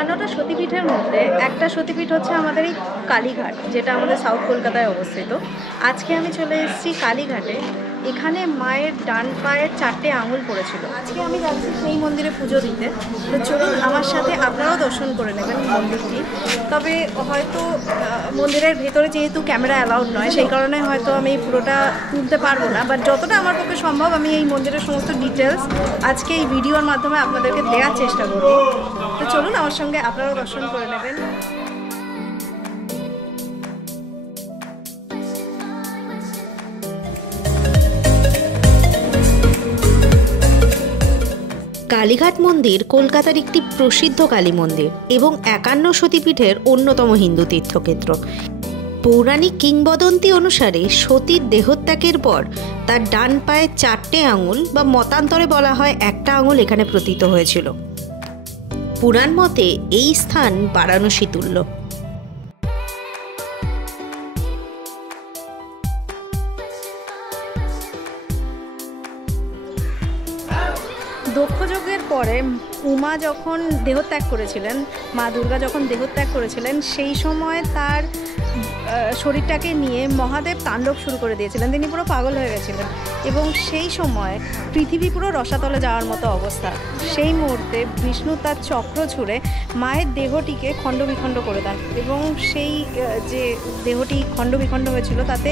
51টা সতীপীঠের মধ্যে একটা সতীপীঠ হচ্ছে আমাদের এই কালীঘাট, যেটা আমাদের সাউথ কলকাতায় অবস্থিত। আজকে আমি চলে এসেছি কালীঘাটে। এখানে মায়ের ডান পায়ের 4টে আঙুল পড়েছিল। আজকে আমি যাচ্ছি সেই মন্দিরে পুজো দিতে। তো চলুন আমার সাথে, আপনারাও দর্শন করে নেবেন মন্দিরটি। তবে হয়তো মন্দিরের ভেতরে যেহেতু ক্যামেরা অ্যালাউড নয়, সেই কারণে হয়তো আমি পুরোটা তুলতে পারবো না, বাট যতটা আমার পক্ষে সম্ভব আমি এই মন্দিরের সমস্ত ডিটেলস আজকে এই ভিডিওর মাধ্যমে আপনাদেরকে দেওয়ার চেষ্টা করব। তো চলুন আমার সঙ্গে, আপনারাও দর্শন করে নেবেন। কালীঘাট মন্দির কলকাতার একটি প্রসিদ্ধ কালী মন্দির এবং 51 সতীপীঠের অন্যতম হিন্দু তীর্থক্ষেত্র। পৌরাণিক কিংবদন্তি অনুসারে সতীর দেহত্যাগের পর তার ডান পায়ে 4টে আঙুল বা মতান্তরে বলা হয় একটা আঙুল এখানে প্রতীত হয়েছিল। পুরাণ মতে এই স্থান বারাণসী তুল্য। দক্ষযজ্ঞের পরে উমা যখন দেহত্যাগ করেছিলেন, মা দুর্গা যখন দেহত্যাগ করেছিলেন, সেই সময় তার শরীরটাকে নিয়ে মহাদেব তাণ্ডব শুরু করে দিয়েছিলেন। তিনি পুরো পাগল হয়ে গেছিলেন এবং সেই সময় পৃথিবী পুরো রসাতলে যাওয়ার মতো অবস্থা। সেই মুহূর্তে বিষ্ণু তার চক্র ছুঁড়ে মায়ের দেহটিকে খণ্ডবিখণ্ড করে দেন এবং সেই যে দেহটি খণ্ডবিখণ্ড হয়েছিল তাতে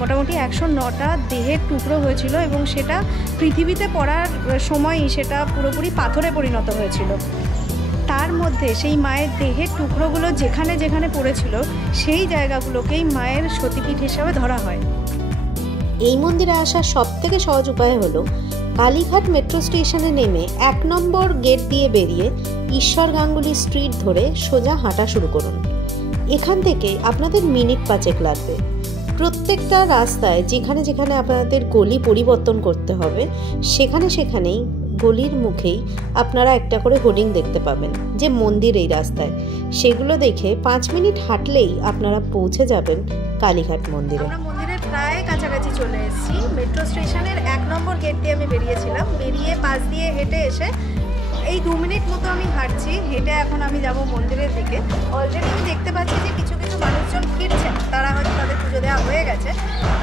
মোটামুটি 109টা দেহের টুকরো হয়েছিল এবং সেটা পৃথিবীতে পড়ার সময়ই সেটা পুরোপুরি পাথরে পরিণত হয়েছিল। তার মধ্যে সেই মায়ের দেহের টুকরোগুলো যেখানে যেখানে পড়েছিল সেই জায়গাগুলোকেই মায়ের সতীপীঠ হিসাবে ধরা হয়। এই মন্দিরে আসার সবথেকে সহজ উপায় হলো কালীঘাট মেট্রো স্টেশনে নেমে 1 নম্বর গেট দিয়ে বেরিয়ে ঈশ্বর গাঙ্গুলি স্ট্রিট ধরে সোজা হাঁটা শুরু করুন। এখান থেকে আপনাদের মিনিট 5 লাগবে। প্রত্যেকটা রাস্তায় যেখানে যেখানে আপনাদের গলি পরিবর্তন করতে হবে সেখানেই গলির মুখেই আপনারা একটা করে হোর্ডিং দেখতে পাবেন যে মন্দির এই রাস্তায়। সেগুলো দেখে 5 মিনিট হাঁটলেই আপনারা পৌঁছে যাবেন কালীঘাট মন্দিরে। আমরা মন্দিরের প্রায় কাছাকাছি চলে এসেছি। মেট্রো স্টেশনের 1 নম্বর গেট দিয়ে আমি বেরিয়েছিলাম। বেরিয়ে পাশ দিয়ে হেঁটে এসে এই 2 মিনিট মতো আমি হাঁটছি। হেঁটে এখন আমি যাব মন্দিরের দিকে। অলরেডি আমি দেখতে পাচ্ছি যে কিছু কিছু মানুষজন ফিরছেন, তারা হয়তো তাদের পুজো দেওয়া হয়ে গেছে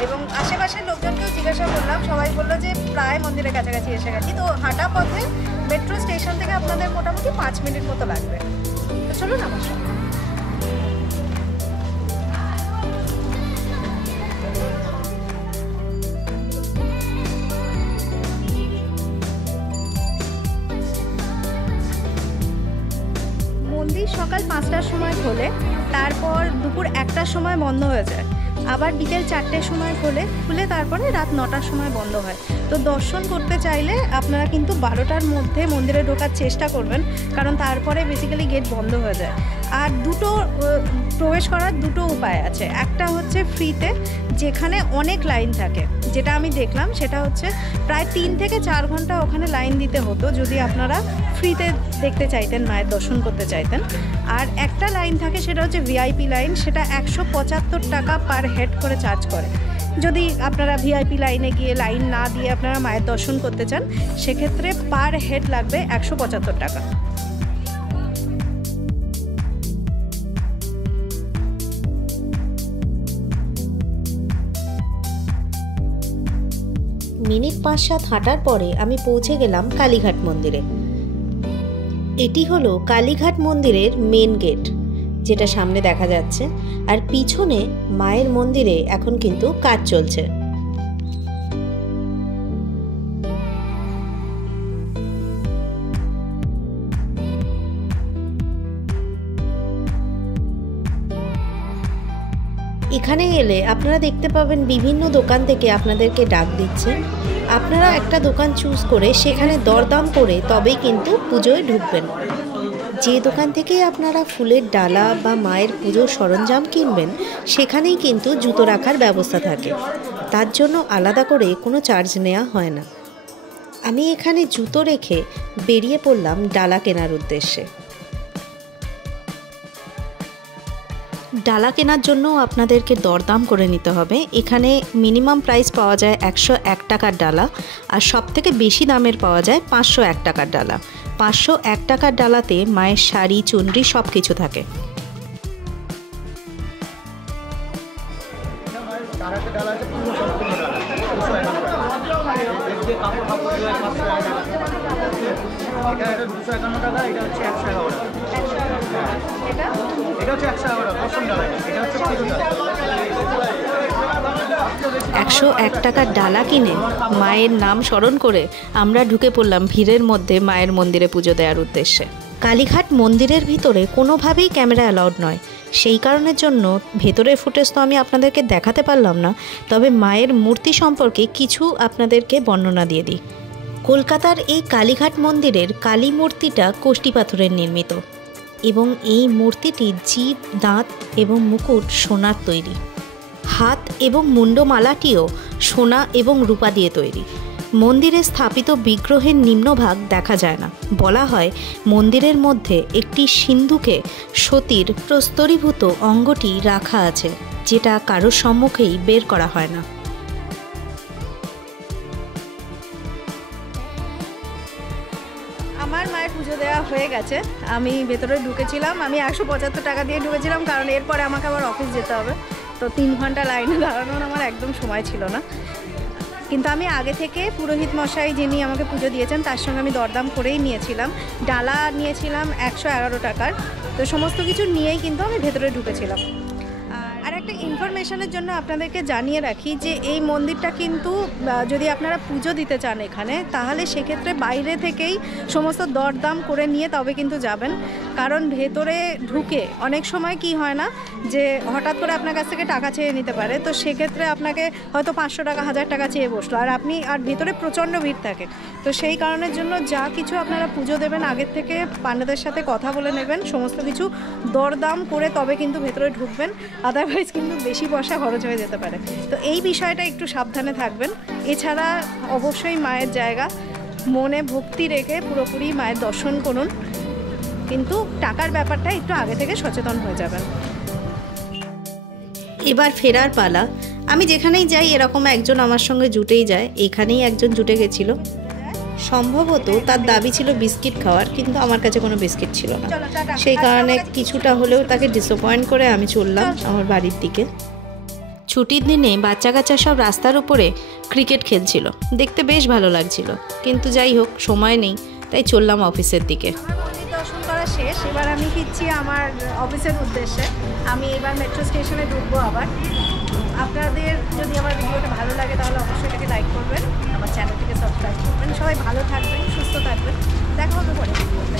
এবং আশেপাশের লোকজনকেও জিজ্ঞাসা করলাম, সবাই বললো যে প্রায় মন্দিরের কাছাকাছি এসে গেছি। তো হাঁটা পথে মেট্রো স্টেশন থেকে আপনাদের মোটামুটি 5 মিনিট মতো লাগবে। তো চলুন আমার সঙ্গে। মন্দির সকাল 5টার সময় খোলে, তারপর দুপুর 1টার সময় বন্ধ হয়ে যায়, আবার বিকেল 4টের সময় খুলে তারপরে রাত 9টার সময় বন্ধ হয়। তো দর্শন করতে চাইলে আপনারা কিন্তু 12টার মধ্যে মন্দিরে ঢোকার চেষ্টা করবেন, কারণ তারপরে বেসিক্যালি গেট বন্ধ হয়ে যায়। আর প্রবেশ করার দুটো উপায় আছে। একটা হচ্ছে ফ্রিতে, যেখানে অনেক লাইন থাকে, যেটা আমি দেখলাম সেটা হচ্ছে প্রায় 3 থেকে 4 ঘন্টা ওখানে লাইন দিতে হতো যদি আপনারা ফ্রিতে দেখতে চাইতেন, মায়ের দর্শন করতে চাইতেন। আর একটা লাইন থাকে, সেটা হচ্ছে ভিআইপি লাইন, সেটা 175 টাকা পার হেড করে চার্জ করে। যদি আপনারা ভিআইপি লাইনে গিয়ে লাইন না দিয়ে আপনারা মায়ের দর্শন করতে চান, সেক্ষেত্রে পার হেড লাগবে 175 টাকা। মিনিট 5-7 হাঁটার পরে আমি পৌঁছে গেলাম কালীঘাট মন্দিরে। এটি হলো কালীঘাট মন্দিরের মেন গেট, যেটা সামনে দেখা যাচ্ছে। আর পিছনে মায়ের মন্দিরে এখন কিন্তু কাজ চলছে। এখানে এলে আপনারা দেখতে পাবেন বিভিন্ন দোকান থেকে আপনাদেরকে ডাক দিচ্ছে। আপনারা একটা দোকান চুজ করে সেখানে দরদাম করে তবেই কিন্তু পুজোয় ঢুকবেন। যে দোকান থেকেই আপনারা ফুলের ডালা বা মায়ের পুজোর সরঞ্জাম কিনবেন সেখানেই কিন্তু জুতো রাখার ব্যবস্থা থাকে, তার জন্য আলাদা করে কোনো চার্জ নেওয়া হয় না। আমি এখানে জুতো রেখে বেরিয়ে পড়লাম ডালা কেনার উদ্দেশ্যে। ডালা কেনার জন্য আপনাদেরকে দরদাম করে নিতে হবে। এখানে মিনিমাম প্রাইস পাওয়া যায় 101 টাকার ডালা, আর সবথেকে বেশি দামের পাওয়া যায় 501 টাকার ডালা। 501 টাকার ডালাতে মায়ের শাড়ি, চুনরি সব কিছু থাকে। একশো 1 টাকার ডালা কিনে মায়ের নাম স্মরণ করে আমরা ঢুকে পড়লাম ভিড়ের মধ্যে মায়ের মন্দিরে পুজো দেওয়ার উদ্দেশ্যে। কালীঘাট মন্দিরের ভিতরে কোনোভাবেই ক্যামেরা অ্যালাউড নয়, সেই কারণের জন্য ভেতরের ফুটেজ তো আমি আপনাদেরকে দেখাতে পারলাম না, তবে মায়ের মূর্তি সম্পর্কে কিছু আপনাদেরকে বর্ণনা দিয়ে দিই। কলকাতার এই কালীঘাট মন্দিরের কালী মূর্তিটা কোষ্টি পাথরের নির্মিত এবং এই মূর্তিটি জিভ, দাঁত এবং মুকুট সোনার তৈরি। হাত এবং মুন্ডমালাটিও সোনা এবং রূপা দিয়ে তৈরি। মন্দিরে স্থাপিত বিগ্রহের নিম্নভাগ দেখা যায় না। বলা হয় মন্দিরের মধ্যে একটি সিন্ধুকে সতীর প্রস্তরীভূত অঙ্গটি রাখা আছে, যেটা কারোর সম্মুখেই বের করা হয় না। আমার মায়ের পুজো দেওয়া হয়ে গেছে, আমি ভেতরে ঢুকেছিলাম। আমি 175 টাকা দিয়ে ঢুকেছিলাম, কারণ এরপরে আমাকে আবার অফিস যেতে হবে। তো 3 ঘন্টা লাইনে দাঁড়ানোর আমার একদম সময় ছিল না। কিন্তু আমি আগে থেকে পুরোহিত মশাই যিনি আমাকে পুজো দিয়েছেন তার সঙ্গে আমি দরদাম করেই নিয়েছিলাম। ডালা নিয়েছিলাম 111 টাকার। তো সমস্ত কিছু নিয়েই কিন্তু আমি ভেতরে ঢুকেছিলাম। আর একটা ইনফরমেশনের জন্য আপনাদেরকে জানিয়ে রাখি যে এই মন্দিরটা কিন্তু যদি আপনারা পুজো দিতে চান এখানে, তাহলে সেক্ষেত্রে বাইরে থেকেই সমস্ত দরদাম করে নিয়ে তবে কিন্তু যাবেন। কারণ ভেতরে ঢুকে অনেক সময় কি হয় না যে হঠাৎ করে আপনার কাছ থেকে টাকা চেয়ে নিতে পারে। তো সেক্ষেত্রে আপনাকে হয়তো 500 টাকা, 1000 টাকা চেয়ে বসলো, আর ভেতরে প্রচণ্ড ভিড় থাকে। তো সেই কারণের জন্য যা কিছু আপনারা পুজো দেবেন আগের থেকে পান্ডাদের সাথে কথা বলে নেবেন, সমস্ত কিছু দরদাম করে তবে কিন্তু ভেতরে ঢুকবেন, আদারওয়াইজ কিন্তু বেশি পয়সা খরচ হয়ে যেতে পারে। তো এই বিষয়টা একটু সাবধানে থাকবেন। এছাড়া অবশ্যই মায়ের জায়গা, মনে ভক্তি রেখে পুরোপুরি মায়ের দর্শন করুন, কিন্তু টাকার ব্যাপারটা একটু আগে থেকে সচেতন হয়ে যাবেন। এবার ফেরার পালা। আমি যেখানেই যাই এরকম একজন আমার সঙ্গে জুটেই যায়। এখানেই একজন জুটে গেছিল, সম্ভবত তার দাবি ছিল বিস্কিট খাওয়ার, কিন্তু আমার কাছে কোনো বিস্কিট ছিল না। সেই কারণে কিছুটা হলেও তাকে ডিসঅ্যাপয়েন্ট করে আমি চললাম আমার বাড়ির দিকে। ছুটির দিনে বাচ্চা কাচ্চা সব রাস্তার উপরে ক্রিকেট খেলছিল, দেখতে বেশ ভালো লাগছিল, কিন্তু যাই হোক সময় নেই, তাই চললাম অফিসের দিকে। মন্দির দর্শন করা শেষ, এবার আমি ফিরছি আমার অফিসের উদ্দেশ্যে। আমি এবার মেট্রো স্টেশনে ঢুকবো আবার। আপনাদের যদি আমার ভিডিওটা ভালো লাগে তাহলে অবশ্যই এটাকে লাইক করবেন, আমার চ্যানেলটিকে সাবস্ক্রাইব করবেন। সবাই ভালো থাকবেন, সুস্থ থাকবেন, দেখা হবে পরে ভিডিওতে।